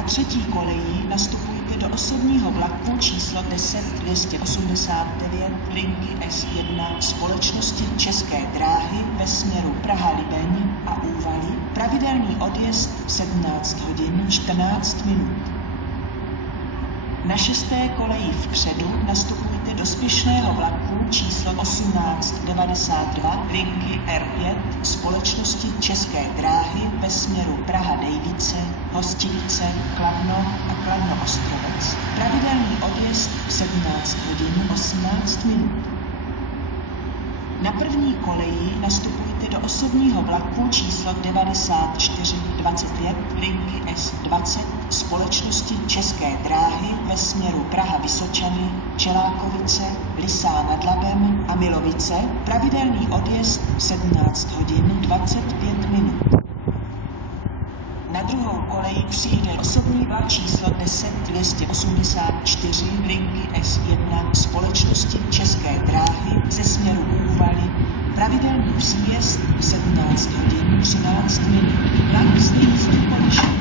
Na třetí koleji nastupujte do osobního vlaku číslo 10289 linky S1 společnosti České dráhy ve směru Praha-Libeň a Úvaly. Pravidelný odjezd 17 hodin 14 minut. Na šesté koleji vpředu nastupujte do spěšného vlaku číslo 1892 linky R5 společnosti České dráhy ve směru Praha-Dejvice, Hostivice, Kladno a Kladno-Ostrovec. Pravidelný odjezd 17 hodin 18 minut. Na první koleji nastupujte do osobního vlaku číslo 9425 linky S20 společnosti České dráhy ve směru Praha-Vysočany, Čelákovice, Lysá nad Labem a Milovice. Pravidelný odjezd 17 hodin 25 minut. Na druhou koleji přijde osobní vlak číslo 10284 linky S1 společnosti České dráhy ze směru Úvaly. Pravidelný příjezd 17 hodin 13 minut. Vlak stanice Konečný.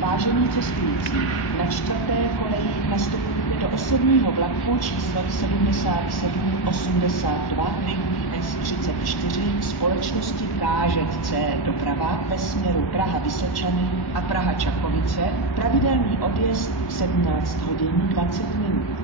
Vážení cestující, na čtvrté koleji nastupujte do osobního vlaku číslo 7782 linky S34 společnosti KŽC doprava ve směru Praha-Vysočany a Praha-Čakovice. Pravidelný odjezd 17 hodin 20 minut.